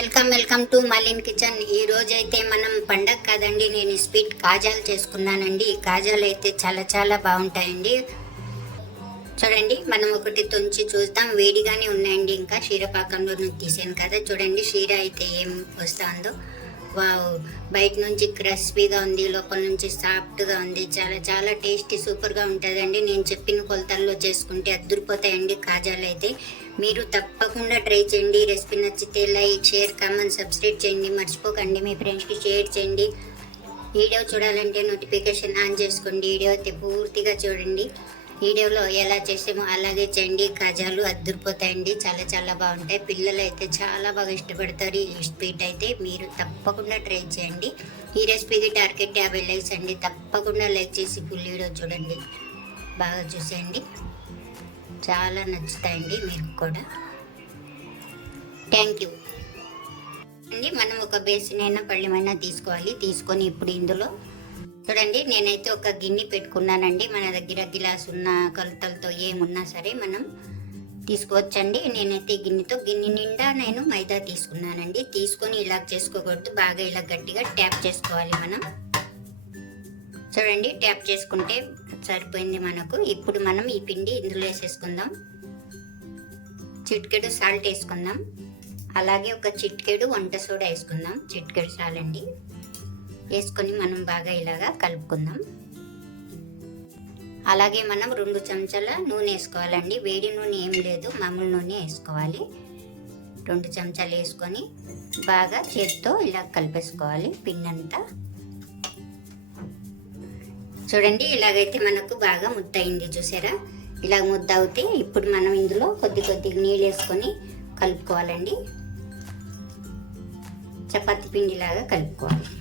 Welcome welcome to మలిన్ kitchen. ఈ రోజు అయితే మనం పండగ కాదండి నేను స్వీట్ కాజాలు చేసుకున్నానండి. ఈ కాజాలు అయితే చాలా చాలా బాగుంటాయండి. చూడండి మనం ఒకటి తుంచి చూద్దాం. వేడిగానే ఉన్నాయండి. ఇంకా క్షీరపాకంలో నుంచి తీసాను కదా. చూడండి క్షీర అయితే ఏం వస్తుందో. వావ్ బయట నుంచి క్రస్పీగా ఉంది లోపల నుంచి సాఫ్ట్గా ఉంది చాలా చాలా టేస్టీ సూపర్గా ఉంటుందండి. నేను చెప్పిన కొలతల్లో చేసుకుంటే అద్దరిపోతాయండి కాజాలు అయితే. మీరు తప్పకుండా ట్రై చేయండి. రెసిపీ నచ్చితే లైక్ షేర్ కామెంట్ సబ్స్క్రైబ్ చేయండి. మర్చిపోకండి మీ ఫ్రెండ్స్కి షేర్ చేయండి. వీడియో చూడాలంటే నోటిఫికేషన్ ఆన్ చేసుకోండి. వీడియో అయితే పూర్తిగా చూడండి. వీడియోలో ఎలా చేసామో అలాగే చేయండి కాజాలు అద్దరిపోతాయండి. చాలా చాలా బాగుంటాయి. పిల్లలు అయితే చాలా బాగా ఇష్టపడతారు. ఈ స్వీట్ అయితే మీరు తప్పకుండా ట్రై చేయండి. ఈ రెసిపీకి టార్గెట్ యాభై లైక్స్ అండి. తప్పకుండా లైక్ చేసి ఫుల్ వీడియో చూడండి. బాగా చూసేయండి. చాలా నచ్చుతాయండి మీకు కూడా. Thank you. అండి మనం ఒక బేసిన్ అయినా పళ్ళెమైనా తీసుకోవాలి. తీసుకొని ఇప్పుడు ఇందులో చూడండి నేనైతే ఒక గిన్నె పెట్టుకున్నానండి. మన దగ్గర గిలాస్ ఉన్న కొలతలతో ఏమున్నా సరే మనం తీసుకోవచ్చండి. నేనైతే గిన్నెతో గిన్నె నిండా నేను మైదా తీసుకున్నానండి. తీసుకొని ఇలా చేసుకోకూడదు బాగా ఇలా గట్టిగా ట్యాప్ చేసుకోవాలి మనం. చూడండి ట్యాప్ చేసుకుంటే సరిపోయింది మనకు. ఇప్పుడు మనం ఈ పిండి ఇందులో వేసేసుకుందాం. చిట్కెడు సాల్ట్ వేసుకుందాం. అలాగే ఒక చిట్కెడు వంట సోడా వేసుకుందాం. చిట్కెడు సాల్ అండి వేసుకొని మనం బాగా ఇలాగా కలుపుకుందాం. అలాగే మనం రెండు చెంచాల నూనె వేసుకోవాలండి. వేడి నూనె ఏం లేదు మామూలు నూనె వేసుకోవాలి. రెండు చెంచాలు వేసుకొని బాగా చేతితో ఇలా కలిపేసుకోవాలి పిన్నంతా చూడండి ఇలాగైతే మనకు బాగా ముద్ద అయింది చూసారా? ఇలా ముద్ద అవుతే ఇప్పుడు మనం ఇందులో కొద్ది కొద్దిగా నీళ్ళు వేసుకొని కలుపుకోవాలండి. చపాతి పిండిలాగా కలుపుకోవాలి.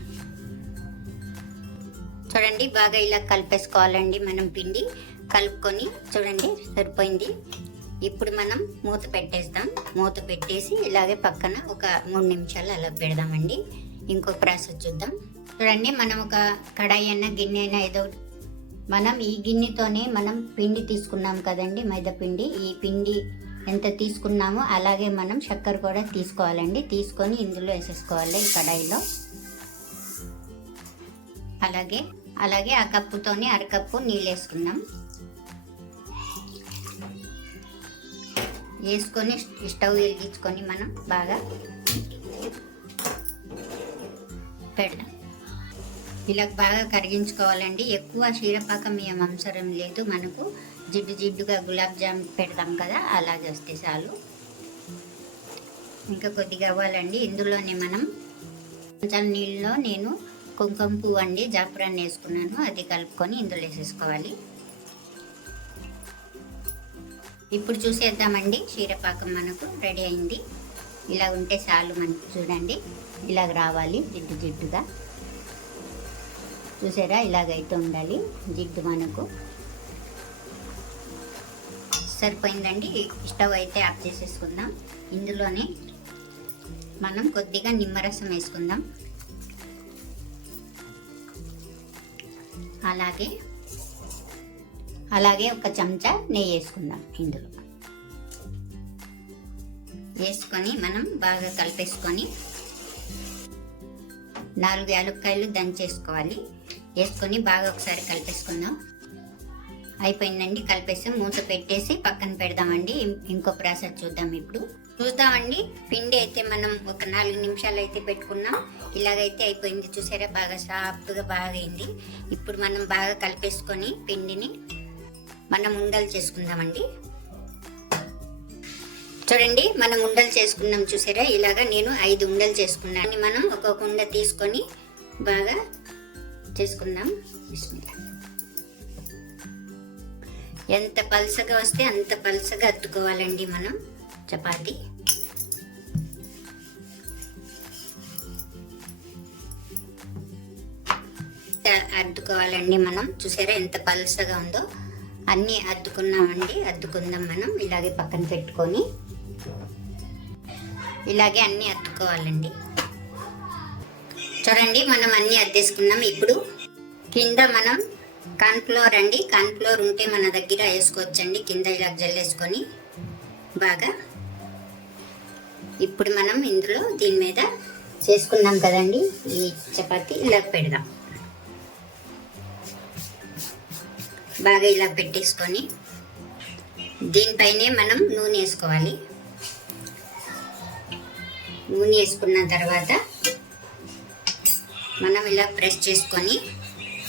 చూడండి బాగా ఇలా కలిపేసుకోవాలండి మనం పిండి. కలుపుకొని చూడండి సరిపోయింది. ఇప్పుడు మనం మూత పెట్టేస్తాం మూత పెట్టేసి ఇలాగే పక్కన ఒక మూడు నిమిషాలు అలా పెడదామండి. ఇంకో ప్రాసెస్ చూద్దాం. చూడండి మనం ఒక కడాయి అయినా గిన్నె అయినా ఏదో మనం ఈ గిన్నెతోనే మనం పిండి తీసుకున్నాం కదండి మైదా పిండి. ఈ పిండి ఎంత తీసుకున్నామో అలాగే మనం చక్కెర కూడా తీసుకోవాలండి. తీసుకొని ఇందులో వేసేసుకోవాలి ఈ కడాయిలో. అలాగే అలాగే ఆ కప్పుతోనే అరకప్పు నీళ్ళు వేసుకుందాం వేసుకొని స్టవ్ వెలిగించుకొని మనం బాగా పెడదాం ఇలా బాగా కరిగించుకోవాలండి. ఎక్కువ క్షీరపాకం ఏం అవసరం లేదు. మనకు జిడ్డు జిడ్డుగా గులాబ్ జామ్ పెడతాం కదా అలాగే వస్తే చాలు. ఇంకా కొద్దిగా అవ్వాలండి. ఇందులోనే మనం కొంచెం నీళ్ళలో నేను కుంకుమ పువ్వు అండి జాఫ్రాన్ వేసుకున్నాను. అది కలుపుకొని ఇందులో వేసేసుకోవాలి. ఇప్పుడు చూసేద్దామండి. క్షీరపాకం మనకు రెడీ అయింది. ఇలా ఉంటే చాలు మనకు చూడండి. ఇలాగ రావాలి జిడ్డు జిడ్డుగా. చూసారా? ఇలాగైతే ఉండాలి జిడ్డు మనకు. సరిపోయిందండి. స్టవ్ అయితే ఆఫ్ చేసేసుకుందాం. ఇందులోనే మనం కొద్దిగా నిమ్మరసం వేసుకుందాం. అలాగే అలాగే ఒక చెంచా నెయ్యి వేసుకుందాం ఇందులో. వేసుకొని మనం బాగా కలిపేసుకొని నాలుగు యాలక్కాయలు దంచేసుకోవాలి వేసుకొని బాగా ఒకసారి కలిపేసుకుందాం. అయిపోయిందండి కలిపేసి మూత పెట్టేసి పక్కన పెడదామండి. ఇంకో ప్రాసెస్ చూద్దాం ఇప్పుడు. చూద్దామండి పిండి అయితే మనం ఒక నాలుగు నిమిషాలు అయితే పెట్టుకున్నాం. ఇలాగైతే అయిపోయింది. చూసారా? బాగా సాఫ్ట్గా బాగా అయింది ఇప్పుడు మనం బాగా కలిపేసుకొని పిండిని మనం ఉండలు చేసుకుందామండి. చూడండి మనం ఉండలు చేసుకున్నాం చూసారా? ఇలాగా నేను ఐదు ఉండలు చేసుకున్నాను. మనం ఒక్కొక్క ఉండ తీసుకొని బాగా చేసుకుందాం. బిస్మిల్లా. ఎంత పలసగా వస్తే అంత పలసగా అత్తుకోవాలండి మనం చపాతి. అద్దుకోవాలండి మనం. చూసారా ఎంత పలుసగా ఉందో? అన్నీ అద్దుకున్నామండి. అద్దుకుందాం మనం. ఇలాగే పక్కన పెట్టుకొని. ఇలాగే అన్నీ అద్దుకోవాలండి. చూడండి మనం అన్నీ అద్దేసుకున్నాం. ఇప్పుడు కింద మనం కార్న్ఫ్లోర్ అండి. కార్న్ఫ్లోర్ ఉంటే మన దగ్గర వేసుకోవచ్చండి. కింద ఇలా జల్లేసుకొని బాగా. ఇప్పుడు మనం ఇందులో దీని మీద చేసుకున్నాం కదండి. ఈ చపాతి ఇలా పెడదాం. బాగా ఇలా పెట్టేసుకొని దీనిపైనే మనం నూనె వేసుకోవాలి. నూనె వేసుకున్న తర్వాత మనం ఇలా ప్రెస్ చేసుకొని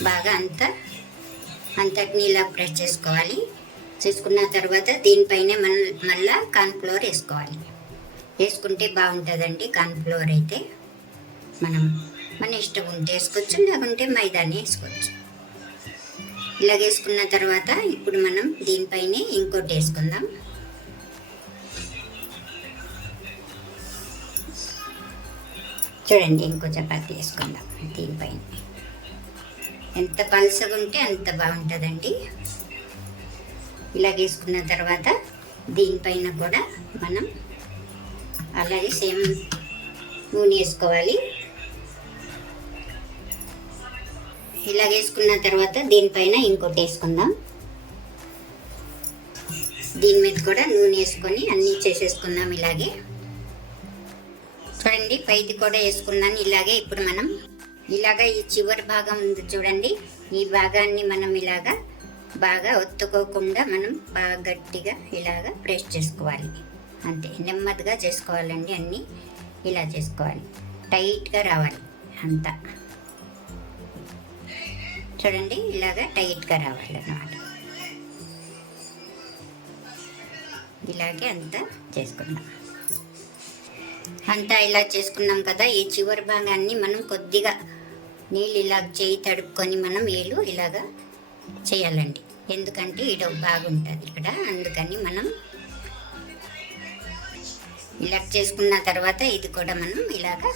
బాగా అంతా అంతటిని ఇలా ప్రెస్ చేసుకోవాలి. చేసుకున్న తర్వాత దీనిపైనే మన మళ్ళా కార్న్ఫ్లోర్ వేసుకోవాలి. వేసుకుంటే బాగుంటుందండి కార్న్ఫ్లోర్ అయితే. మనం మన ఇష్టం ఉంటే వేసుకోవచ్చు లేకుంటే మైదాని వేసుకోవచ్చు. ఇలా వేసుకున్న తర్వాత ఇప్పుడు మనం దీనిపైనే ఇంకోటి వేసుకుందాం. చూడండి ఇంకో చపాతీ వేసుకుందాం దీనిపైన. ఎంత పలుసగా ఉంటే అంత బాగుంటుందండి. ఇలా వేసుకున్న తర్వాత దీనిపైన కూడా మనం అలాగే సేమ్ నూనె వేసుకోవాలి. ఇలా వేసుకున్న తర్వాత దీనిపైన ఇంకోటి వేసుకుందాం. దీని మీద కూడా నూనె వేసుకొని అన్నీ చేసేసుకుందాం ఇలాగే. చూడండి పైది కూడా వేసుకున్నాను ఇలాగే. ఇప్పుడు మనం ఇలాగ ఈ చివరి భాగం ఉంది చూడండి. ఈ భాగాన్ని మనం ఇలాగా బాగా ఒత్తుకోకుండా మనం బాగా గట్టిగా ఇలాగా ప్రెస్ చేసుకోవాలి. అంతే నెమ్మదిగా చేసుకోవాలండి అన్నీ. ఇలా చేసుకోవాలి. టైట్గా రావాలి అంతా. చూడండి ఇలాగా టైట్గా రావాలి అన్నమాట ఇలాగే అంతా చేసుకుందాం. అంతా ఇలా చేసుకున్నాం కదా ఈ చివరి భాగాన్ని మనం కొద్దిగా నీళ్ళు ఇలా చేయి తడుపుకొని మనం ఏలు ఇలాగా చేయాలండి. ఎందుకంటే ఇడ బాగుంటుంది ఇక్కడ అందుకని మనం ఇలా చేసుకున్న తర్వాత ఇది కూడా మనం ఇలాగా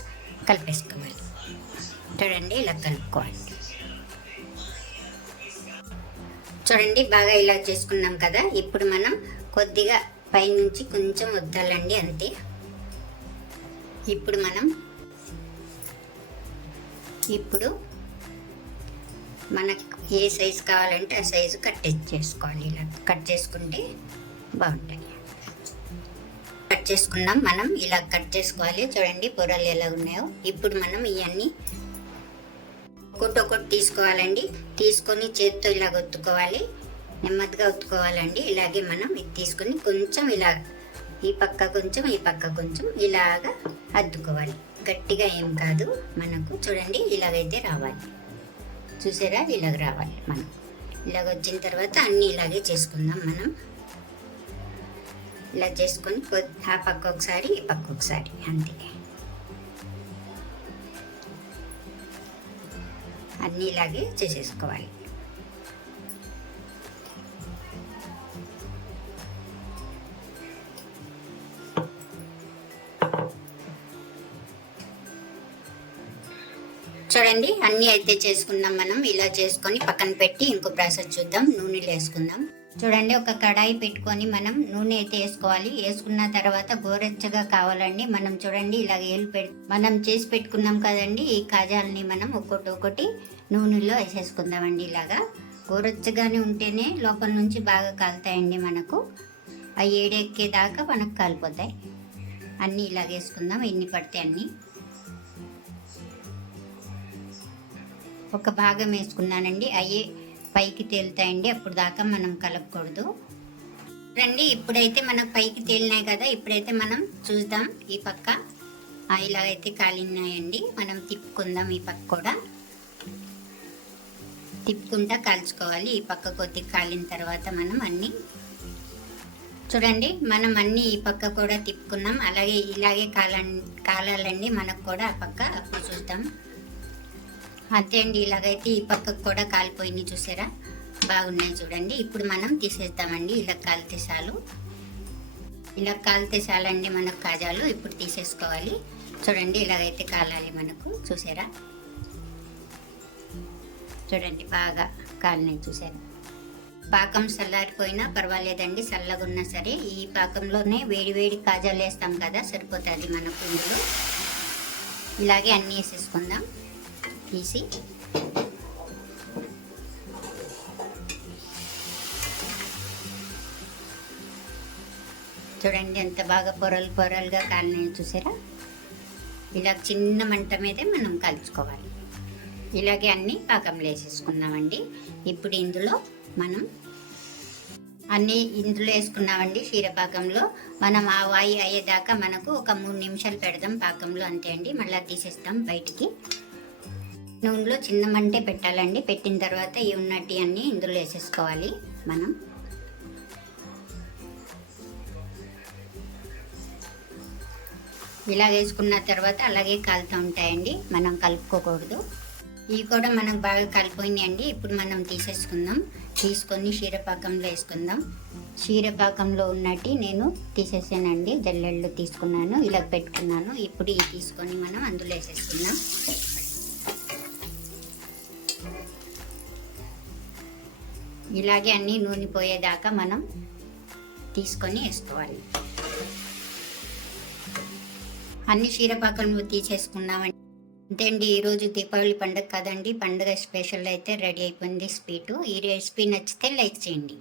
కలిపేసుకోవాలి. చూడండి ఇలా కలుపుకోవాలి. చూడండి బాగా ఇలా చేసుకున్నాం కదా. ఇప్పుడు మనం కొద్దిగా పైనుంచి కొంచెం వద్దాలండి అంతే. ఇప్పుడు మనం ఇప్పుడు మనకి ఏ సైజు కావాలంటే ఆ సైజు కట్ చేసుకోవాలి. ఇలా కట్ చేసుకుంటే బాగుంటాయి కట్ చేసుకున్నాం మనం ఇలా కట్ చేసుకోవాలి. చూడండి పొరలు ఎలా ఉన్నాయో. ఇప్పుడు మనం ఇవన్నీ ఒకటి ఒకటి తీసుకోవాలండి. తీసుకొని చేత్తో ఇలా ఒత్తుకోవాలి. నెమ్మదిగా ఒత్తుకోవాలండి. ఇలాగే మనం ఇది తీసుకొని కొంచెం ఇలా ఈ పక్క కొంచెం ఈ పక్క కొంచెం ఇలాగా అద్దుకోవాలి. గట్టిగా ఏం కాదు. మనకు చూడండి ఇలాగైతే రావాలి. చూసారా? ఇలాగ రావాలి మనం. ఇలాగ వచ్చిన తర్వాత అన్నీ ఇలాగే చేసుకుందాం మనం. ఇలా చేసుకొని ఆ పక్క ఒకసారి ఈ పక్క ఒకసారి. అంతే. అన్నీ ఇలాగే చేసేసుకోవాలి. చూడండి అన్నీ అయితే చేసుకుందాం మనం. ఇలా చేసుకొని పక్కన పెట్టి ఇంకో ప్రాసెస్ చూద్దాం. నూనెలు వేసుకుందాం. చూడండి ఒక కడాయి పెట్టుకొని మనం నూనె అయితే వేసుకోవాలి. వేసుకున్న తర్వాత గోరెచ్చగా కావాలండి. మనం చూడండి ఇలా ఏలు పె మనం చేసి పెట్టుకున్నాం కదండి ఈ కాజాలని మనం ఒక్కొక్కటి ఒకటి నూనెలో వేసేసుకుందామండి ఇలాగా. గోరొచ్చగానే ఉంటేనే లోపల నుంచి బాగా కాలుతాయండి మనకు. ఆ ఏడెక్కేదాకా మనకు కాలిపోతాయి. అన్నీ ఇలాగ వేసుకుందాం. ఎన్ని పడితే అన్నీ. ఒక భాగం వేసుకున్నానండి. అయ్యే పైకి తేలుతాయండి. అప్పుడు దాకా మనం కలపకూడదు. రండి ఇప్పుడైతే మనకు పైకి తేలినాయి కదా. ఇప్పుడైతే మనం చూద్దాం ఈ పక్క. ఇలాగైతే కాలినాయండి. మనం తిప్పుకుందాం ఈ పక్క కూడా. తిప్పుకుంటా కాల్చుకోవాలి. ఈ పక్క కొద్దిగా కాలిన తర్వాత మనం అన్నీ చూడండి మనం అన్నీ ఈ పక్క కూడా తిప్పుకున్నాం. అలాగే ఇలాగే కాల కాలాలండి మనకు కూడా ఆ పక్క అప్పుడు చూద్దాం. అంతే అండి ఇలాగైతే ఈ పక్కకు కూడా కాలిపోయినాయి చూసారా? బాగున్నాయి చూడండి. ఇప్పుడు మనం తీసేద్దామండి. ఇలా కాలితే చాలు. ఇలా కాలితే చాలండి మనకు కాజాలు. ఇప్పుడు తీసేసుకోవాలి. చూడండి ఇలాగైతే కాలాలి మనకు. చూసారా? చూడండి బాగా కాలినాయి చూసారా పాకం చల్లారిపోయినా పర్వాలేదండి చల్లగున్నా సరే. ఈ పాకంలోనే వేడి వేడి కాజాలు వేస్తాం కదా సరిపోతుంది మన ఇందులో ఇలాగే అన్నీ వేసేసుకుందాం. తీసి. చూడండి ఎంత బాగా పొరలు పొరలుగా కాలినాయి చూసారా? ఇలా చిన్న మంట మీదే మనం కలుచుకోవాలి. ఇలాగే అన్ని పాకంలో వేసేసుకున్నామండి ఇప్పుడు ఇందులో మనం అన్నీ ఇందులో వేసుకున్నామండి క్షీరపాకంలో మనం ఆ వాయి అయ్యేదాకా మనకు ఒక మూడు నిమిషాలు పెడదాం పాకంలో అంతే అండి. మళ్ళీ తీసేస్తాం బయటికి. నూనెలో చిన్న మంటే పెట్టాలండి. పెట్టిన తర్వాత ఈ ఉన్నటి అన్నీ ఇందులో వేసేసుకోవాలి మనం. ఇలా వేసుకున్న తర్వాత అలాగే కాలుతూ ఉంటాయండి. మనం కలుపుకోకూడదు. ఇవి కూడా మనకు బాగా కలిపోయినాయండి. ఇప్పుడు మనం తీసేసుకుందాం. తీసుకొని క్షీరపాకంలో వేసుకుందాం. క్షీరపాకంలో ఉన్నట్టు నేను తీసేసానండి. జల్లెళ్ళు తీసుకున్నాను. ఇలా పెట్టుకున్నాను. ఇప్పుడు ఇవి తీసుకొని మనం అందులో వేసేసుకుందాం. ఇలాగే అన్నీ నూనె పోయేదాకా మనం తీసుకొని వేసుకోవాలి. అన్ని క్షీరపాకంలో తీసేసుకున్నామండి అంతే అండి ఈరోజు దీపావళి పండుగ కదండి పండుగ స్పెషల్ అయితే రెడీ అయిపోయింది స్వీటు. ఈ రెసిపీ నచ్చితే లైక్ చేయండి.